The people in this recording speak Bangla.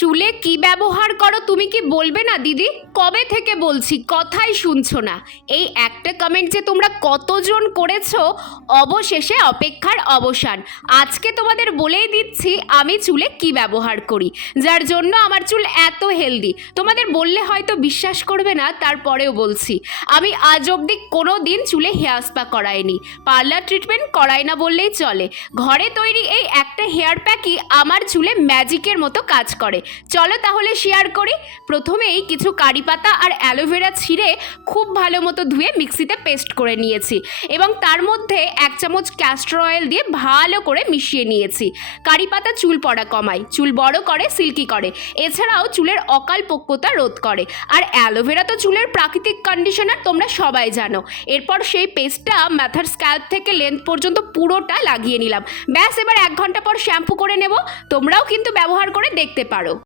চুলে কি ব্যবহার করো তুমি কি বলবে না, দিদি? কবে থেকে বলছি? কথাই শুনছো না। এই একটা কমেন্ট যে তোমরা কতজন করেছ, অবশেষে অপেক্ষার অবসান। আজকে তোমাদের বলেই দিচ্ছি আমি চুলে কি ব্যবহার করি। যার জন্য আমার চুল এত হেলদি তোমাদের বললে হয়তো বিশ্বাস করবে না, তারপরেও বলছি। আমি আজ অবধি কোনো দিন চুলে হেয়ার স্পা করাইনি। পার্লার ট্রিটমেন্ট করাই না বললেই চলে। ঘরে তৈরি এই একটা হেয়ার প্যাকই আমার চুলে ম্যাজিকের মতো কাজ করে। চলো তাহলে শেয়ার করি। প্রথমেই কিছু কারি পাতা আর অ্যালোভেরা ছিঁড়ে খুব ভালো মতো ধুয়ে মিক্সিতে পেস্ট করে নিয়েছি এবং তার মধ্যে এক চামচ ক্যাস্টর অয়েল দিয়ে ভালো করে মিশিয়ে নিয়েছি। কারি পাতা চুল পড়া কমায়, চুল বড় করে সিল্কি করে। এছাড়াও চুলের অকাল পক্কতা রোধ করে। আর অ্যালোভেরা তো চুলের প্রাকৃতিক কন্ডিশনার তোমরা সবাই জানো। এরপর সেই পেস্টটা ম্যাথার স্ক্যাল্প থেকে লেন্থ পর্যন্ত পুরোটা লাগিয়ে নিলাম। ব্যাস, এবার এক ঘণ্টা পর শ্যাম্পু করে নেব। তোমরাও কিন্তু ব্যবহার করে দেখতে পারো।